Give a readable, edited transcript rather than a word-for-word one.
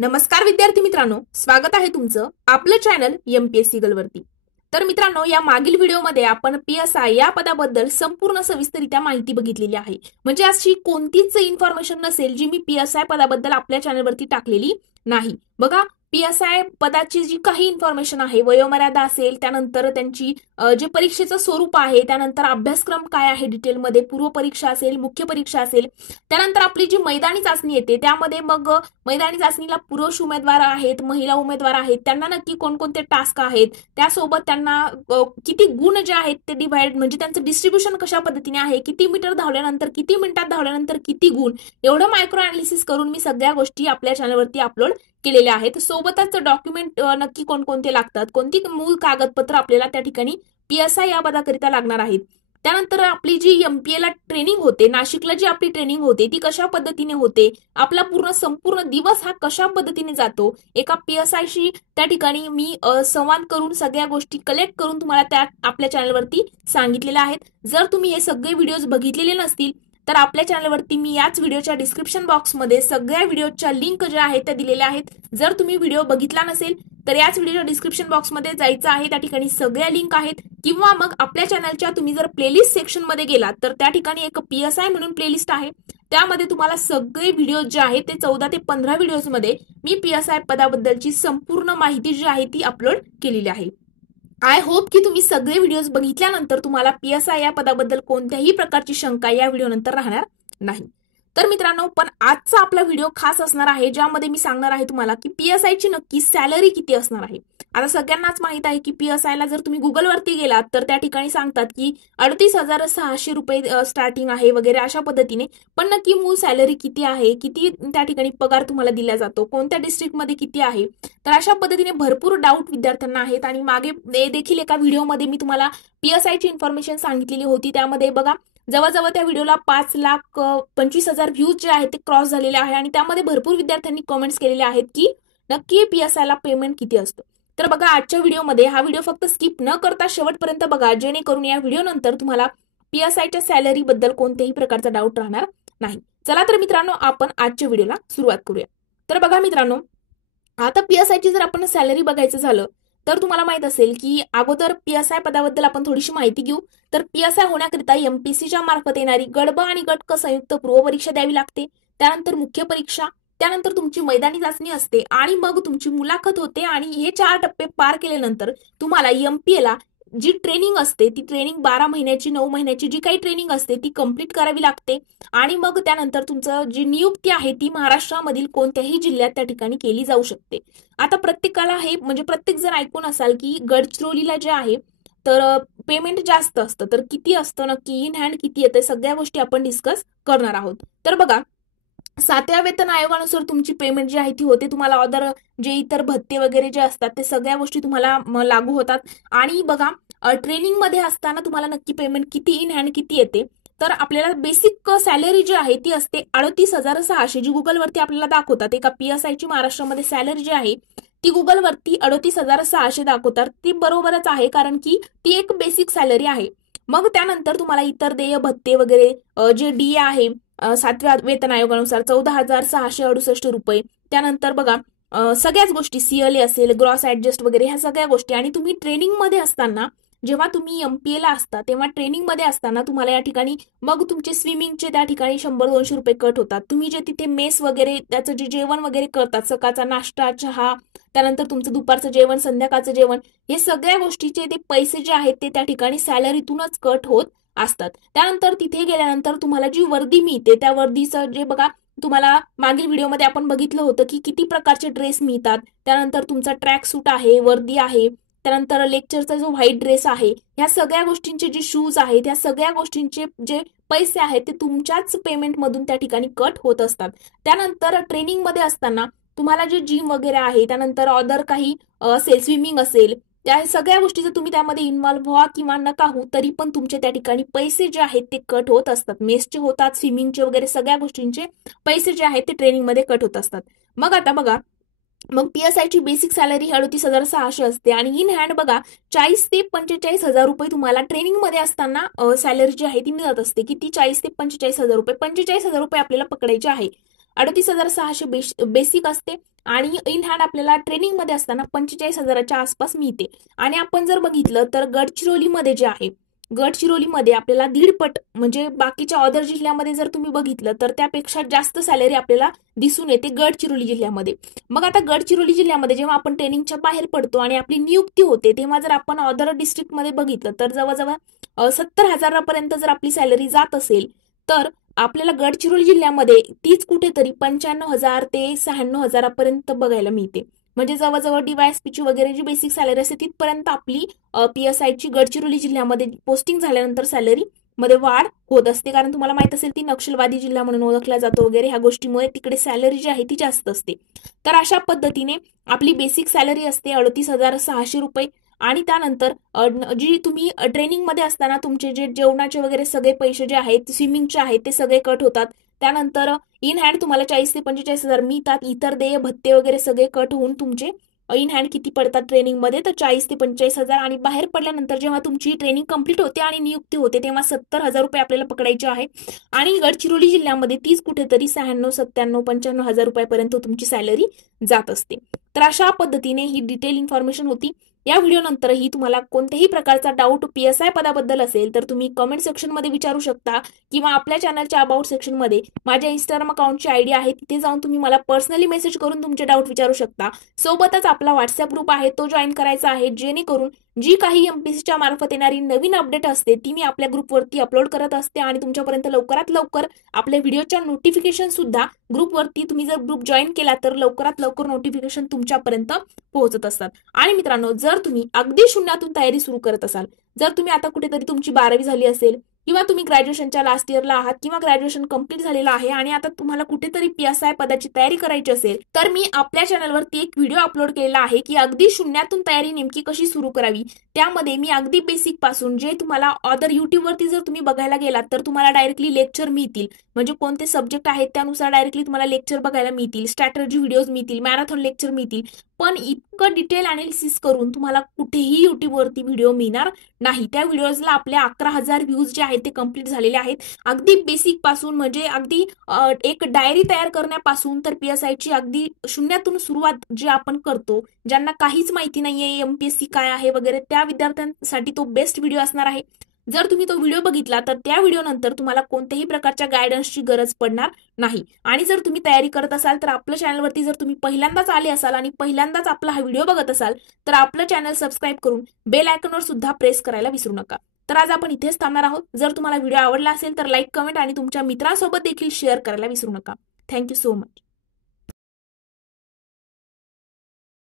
नमस्कार विद्यार्थी मित्रांनो, स्वागत आहे तुमचं आपलं चॅनल एमपीएससी गर्लवरती। तर मित्रांनो, या मागील व्हिडिओमध्ये आपण पीएसआय या पदाबद्दल संपूर्ण सविस्तररित्या माहिती बघितलेली आहे। म्हणजे अशी कोणतीच इन्फॉर्मेशन नसेल जी मी पीएसआय पदाबद्दल आपल्या चॅनलवरती टाकलेली नाही। बघा, पीएसआय पदाची जी काही इन्फॉर्मेशन आहे, वयोमर्यादा असेल, त्यानंतर त्यांची जे परीक्षेचं स्वरूप आहे, त्यानंतर अभ्यासक्रम काय आहे डिटेलमध्ये, पूर्व परीक्षा असेल, मुख्य परीक्षा असेल, त्यानंतर आपली जी मैदानी चाचणी येते त्यामध्ये मग मैदानी चाचणीला पुरुष उमेदवार आहेत, महिला उमेदवार आहेत, त्यांना नक्की कोणकोणते टास्क आहेत, त्यासोबत त्यांना किती गुण जे आहेत ते डिवाइड म्हणजे त्यांचं डिस्ट्रीब्युशन कशा पद्धतीने आहे, किती मीटर धावल्यानंतर, किती मिनिटात धावल्यानंतर किती गुण, एवढं मायक्रो अनालिसिस करून मी सगळ्या गोष्टी आपल्या चॅनलवरती अपलोड केलेले आहेत। सोबतच डॉक्युमेंट नक्की कोणकोणते लागतात, कोणती मूळ कागदपत्र आपल्याला त्या ठिकाणी पीएसआय या पदाकरिता लागणार आहेत, त्यानंतर आपली जी एमपीएला ट्रेनिंग होते, नाशिकला जी आपली ट्रेनिंग होते ती कशा पद्धतीने होते, आपला संपूर्ण दिवस हा कशा पद्धतीने जातो, एका पीएसआयशी त्या ठिकाणी मी संवाद करून सगळ्या गोष्टी कलेक्ट करून तुम्हाला त्या आपल्या चॅनलवरती सांगितलेल्या आहेत। जर तुम्ही हे सगळे व्हिडिओज बघितलेले नसतील तर आपल्या चॅनलवरती मी याच व्हिडिओच्या डिस्क्रिप्शन बॉक्समध्ये सगळ्या व्हिडिओच्या लिंक ज्या आहेत त्या दिलेल्या आहेत। जर तुम्ही व्हिडिओ बघितला नसेल तर याच व्हिडिओच्या डिस्क्रिप्शन बॉक्समध्ये जायचं आहे, त्या ठिकाणी सगळ्या लिंक आहेत, किंवा मग आपल्या चॅनलच्या तुम्ही जर प्लेलिस्ट सेक्शन मध्ये गेलात तर त्या ठिकाणी एक पीएसआय म्हणून प्लेलिस्ट आहे, त्यामध्ये तुम्हाला सगळे व्हिडिओ जे आहेत ते 14 ते 15 व्हिडिओज मध्ये मी पीएसआय पदाबद्दलची संपूर्ण माहिती जी आहे ती अपलोड केलेली आहे। आय होप की तुम्ही सगळे व्हिडिओज बघितल्यानंतर तुम्हाला पीएसआय या पदाबद्दल कोणत्याही प्रकारची शंका या व्हिडिओ नंतर राहणार नाही। तर मित्रांनो, पण आजचा आपला व्हिडिओ खास असणार आहे, ज्यामध्ये मी सांगणार आहे तुम्हाला की पीएसआय ची नक्की सॅलरी किती असणार आहे। आता सगळ्यांनाच माहित आहे की पीएसआय ला जर तुम्ही गुगलवरती गेलात तर त्या ठिकाणी सांगतात की 38,600 रुपये स्टार्टिंग आहे वगैरे अशा पद्धतीने, पण नक्की मूळ सॅलरी किती आहे, किती त्या ठिकाणी पगार तुम्हाला दिला जातो, कोणत्या डिस्ट्रिक्टमध्ये किती आहे, तर अशा पद्धतीने भरपूर डाऊट विद्यार्थ्यांना आहेत। आणि मागे देखील एका व्हिडिओमध्ये मी तुम्हाला पीएसआय ची इन्फॉर्मेशन सांगितलेली होती, त्यामध्ये बघा जवळजवळ त्या व्हिडिओला 5,25,000 व्ह्यूज जे आहेत ते क्रॉस झालेले आहे, आणि त्यामध्ये भरपूर विद्यार्थ्यांनी कमेंट्स केलेले आहेत की नक्की पीएसआय ला पेमेंट किती असतं। तर बघा, आजच्या व्हिडिओमध्ये हा व्हिडिओ फक्त स्किप न करता शेवटपर्यंत बघा, जेणेकरून या व्हिडिओ नंतर तुम्हाला पीएसआयच्या सॅलरी बद्दल कोणत्याही प्रकारचा डाऊट राहणार नाही। चला तर मित्रांनो, आपण आजच्या व्हिडिओला सुरुवात करूया। तर बघा मित्रांनो, आता पीएसआयची जर आपण सॅलरी बघायचं झालं तर तुम्हाला माहित असेल की अगोदर पीएसआय पदाबद्दल आपण थोडीशी माहिती घेऊ। तर पीएसआय होण्याकरिता एमपीएससीच्या मार्फत येणारी गट ब आणि गट क संयुक्त पूर्व परीक्षा द्यावी लागते, त्यानंतर मुख्य परीक्षा, त्यानंतर तुमची मैदानी चाचणी असते, आणि मग तुमची मुलाखत होते। आणि हे 4 टप्पे पार केल्यानंतर तुम्हाला एमपीएला जी ट्रेनिंग असते ती ट्रेनिंग 12 महिन्याची 9 महिन्याची जी काही ट्रेनिंग असते ती कंप्लीट करावी लागते, आणि मग त्यानंतर तुमचं जी नियुक्ती आहे ती महाराष्ट्रामधील कोणत्याही जिल्ह्यात त्या ठिकाणी केली जाऊ शकते। आता प्रत्येकाला हे म्हणजे प्रत्येक जण ऐकून असाल की गडचिरोलीला जे आहे तर पेमेंट जास्त असतं, तर किती असतं नक्की, इन हँड किती येते, सगळ्या गोष्टी आपण डिस्कस करणार आहोत। तर बघा, 7व्या वेतन आयोगानुसार तुमची पेमेंट जी आहे ती होते, तुम्हाला अदर जे इतर भत्ते वगैरे जे असतात ते सगळ्या गोष्टी तुम्हाला लागू होतात। आणि बघा, ट्रेनिंग मध्ये असताना तुम्हाला नक्की पेमेंट किती इन हँड किती येते, तर आपल्याला बेसिक सॅलरी जी आहे ती असते 38,600, जी गुगलवरती आपल्याला दाखवतात। एका पीएसआयची महाराष्ट्रामध्ये सॅलरी जी आहे ती गुगलवरती 38,600 दाखवतात, ती बरोबरच आहे, कारण की ती एक बेसिक सॅलरी आहे। मग त्यानंतर तुम्हाला इतर देय भत्ते वगैरे जे डीए आहे 7व्या वेतन आयोगानुसार 14,668 रुपये, त्यानंतर बघा सगळ्याच गोष्टी सीएलए असेल, ग्रॉस ऍडजस्ट वगैरे ह्या सगळ्या गोष्टी। आणि तुम्ही ट्रेनिंग मध्ये असताना, जेव्हा तुम्ही एमपीएला असता तेव्हा ट्रेनिंग मध्ये असताना तुम्हाला या ठिकाणी मग तुमचे स्विमिंगचे त्या ठिकाणी 100-200 रुपये कट होतात। तुम्ही जे तिथे मेस वगैरे त्याचं जे जेवण वगैरे करतात, सकाळचा नाश्ता, चहा, त्यानंतर तुमचं दुपारचं जेवण, संध्याकाळचं जेवण, हे सगळ्या गोष्टीचे ते पैसे जे आहेत ते त्या ठिकाणी सॅलरीतूनच कट होत असतात। त्यानंतर तिथे गेल्यानंतर तुम्हाला जी वर्दी मिळते त्या वर्दीचं जे बघा, तुम्हाला मागील व्हिडिओमध्ये आपण बघितलं होतं की किती प्रकारचे ड्रेस मिळतात, त्यानंतर तुमचा ट्रॅक सूट आहे, वर्दी आहे, त्यानंतर लेक्चरचा जो व्हाईट ड्रेस आहे, ह्या सगळ्या गोष्टींचे जे शूज आहेत, त्या सगळ्या गोष्टींचे जे पैसे आहेत ते तुमच्याच पेमेंट मधून त्या ठिकाणी कट होत असतात। त्यानंतर ट्रेनिंग मध्ये असताना तुम्हाला जे जिम वगैरे आहे, त्यानंतर अदर काही असेल, स्विमिंग असेल, त्या सगळ्या गोष्टी जर तुम्ही त्यामध्ये इन्व्हॉल्व्ह व्हा किंवा नका हो तरी पण तुमचे त्या ठिकाणी पैसे जे आहेत ते कट होत असतात। मेसचे होतात, स्विमिंगचे वगैरे सगळ्या गोष्टींचे पैसे जे आहेत ते ट्रेनिंग मध्ये कट होत असतात। मग आता बघा, मग पीएसआयची बेसिक सॅलरी 38,600 असते, आणि इन हँड बघा 40 ते 45,000 रुपये तुम्हाला ट्रेनिंग मध्ये असताना सॅलरी जी आहे ती मिळत असते। किती? 40 ते 45,000 रुपये, 45,000 रुपये आपल्याला पकडायचे आहे। 38,600 बेसिक असते आणि इन हँड आपल्याला ट्रेनिंग मध्ये असताना 45,000च्या आसपास मिळते. आणि आपण जर बघितलं तर गडचिरोलीमध्ये जे आहे, गडचिरोलीमध्ये आपल्याला दीडपट म्हणजे बाकीच्या अदर जिल्ह्यामध्ये जर तुम्ही बघितलं तर त्यापेक्षा जास्त सॅलरी आपल्याला दिसून येते गडचिरोली जिल्ह्यामध्ये. मग आता गडचिरोली जिल्ह्यामध्ये जेव्हा आपण ट्रेनिंगच्या बाहेर पडतो आणि आपली नियुक्ती होते, तेव्हा जर आपण अदर डिस्ट्रिक्टमध्ये बघितलं तर जवळजवळ 70,000पर्यंत जर आपली सॅलरी जात असेल, तर आपल्याला गडचिरोली जिल्ह्यामध्ये तीच कुठेतरी 95,000 ते 96,000पर्यंत बघायला मिळते. म्हणजे जवळजवळ डीवायएसपीची वगैरे जी बेसिक सॅलरी असते तिथपर्यंत आपली PSIची गडचिरोली जिल्ह्यामध्ये पोस्टिंग झाल्यानंतर सॅलरी मध्ये वाढ होत असते. कारण तुम्हाला माहित असेल ती नक्षलवादी जिल्हा म्हणून ओळखला जातो वगैरे, ह्या गोष्टीमुळे तिकडे सॅलरी जी आहे ती जास्त असते. तर अशा पद्धतीने आपली बेसिक सॅलरी असते 38,600 रुपये. आणि त्यानंतर जी तुम्ही ट्रेनिंगमध्ये असताना तुमचे जे जेवणाचे वगैरे सगळे पैसे जे आहेत, स्विमिंगचे आहेत, ते सगळे कट होतात. त्यानंतर इन हँड तुम्हाला 40,000 ते 45,000 मिळतात. इतर देय भत्ते वगैरे सगळे कट होऊन तुमचे इन हँड किती पडतात ट्रेनिंगमध्ये, तर 40,000 ते 45,000. आणि बाहेर पडल्यानंतर जेव्हा तुमची ट्रेनिंग कंप्लीट होते आणि नियुक्ती होते तेव्हा 70,000 रुपये आपल्याला पकडायचे आहे. आणि गडचिरोली जिल्ह्यामध्ये तीच कुठेतरी 96,000, 97,000, 95,000 रुपयापर्यंत तुमची सॅलरी जात असते. तर अशा पद्धतीने ही डिटेल इन्फॉर्मेशन होती. या व्हिडिओ नंतरही तुम्हाला कोणत्याही प्रकारचा डाऊट PSI पदाबद्दल असेल तर तुम्ही कमेंट सेक्शनमध्ये विचारू शकता, किंवा आपल्या चॅनलच्या अबाउट सेक्शनमध्ये माझ्या इंस्टाग्राम अकाउंटची आयडी आहे, तिथे जाऊन तुम्ही मला पर्सनली मेसेज करून तुमचे डाऊट विचारू शकता. सोबतच आपला व्हॉट्सअप ग्रुप आहे तो जॉईन करायचा आहे, जेणेकरून जी काही MPSCच्या मार्फत येणारी नवीन अपडेट असते ती मी आपल्या ग्रुपवरती अपलोड करत असते आणि तुमच्यापर्यंत लवकरात लवकर आपल्या व्हिडिओच्या नोटिफिकेशन सुद्धा ग्रुपवरती तुम्ही जर ग्रुप जॉईन केला तर लवकरात लवकर नोटिफिकेशन तुमच्यापर्यंत पोहोचत असतात. आणि मित्रांनो, जर तुम्ही अगदी शून्यातून तयारी सुरू करत असाल, जर तुम्ही आता कुठेतरी तुमची 12वी झाली असेल, किंवा तुम्ही ग्रॅज्युएशनच्या लास्ट इयरला आहात, किंवा ग्रॅज्युएशन कंप्लीट झालेलं आहे आणि आता तुम्हाला कुठेतरी PSI पदाची तयारी करायची असेल, तर मी आपल्या चॅनलवरती एक व्हिडिओ अपलोड केलेला आहे की अगदी शून्यातून तयारी नेमकी कशी सुरू करावी. त्यामध्ये मी अगदी बेसिक पासून जे तुम्हाला अदर युट्यूबवरती जर तुम्ही बघायला गेलात तर तुम्हाला डायरेक्टली लेक्चर मिळतील, म्हणजे कोणते सब्जेक्ट आहेत त्यानुसार डायरेक्टली तुम्हाला लेक्चर बघायला मिळतील, स्ट्रॅटेजी व्हिडिओज मिळतील, मॅरेथॉन लेक्चर मिळतील. पण इतकं डिटेल अनालिसिस करून तुम्हाला कुठेही युट्यूबवरती व्हिडिओ मिळणार नाही. त्या व्हिडिओजला आपल्या 11,000 व्ह्यूज जे आहेत ते कंप्लीट झालेले आहेत. अगदी बेसिक पासून म्हणजे अगदी एक डायरी तयार करण्यापासून तर PSIची अगदी शून्यातून सुरुवात जे आपण करतो, ज्यांना काहीच माहिती नाहीये MPSC काय आहे वगैरे, त्या विद्यार्थ्यांसाठी तो बेस्ट व्हिडिओ असणार आहे. जर तुम्ही तो व्हिडिओ बघितला तर त्या व्हिडिओ नंतर तुम्हाला कोणत्याही प्रकारच्या गायडन्सची गरज पडणार नाही. आणि जर तुम्ही तयारी करत असाल तर आपल्या चॅनलवरती जर तुम्ही पहिल्यांदाच आले असाल आणि पहिल्यांदाच आपला हा व्हिडिओ बघत असाल तर आपलं चॅनल सबस्क्राईब करून बेल आयकॉनवर सुद्धा प्रेस करायला विसरू नका. तर आज आपण इथेच थांबणार आहोत. जर तुम्हाला व्हिडिओ आवडला असेल तर लाईक, कमेंट आणि तुमच्या मित्रांसोबत देखील शेअर करायला विसरू नका. Thank you so much.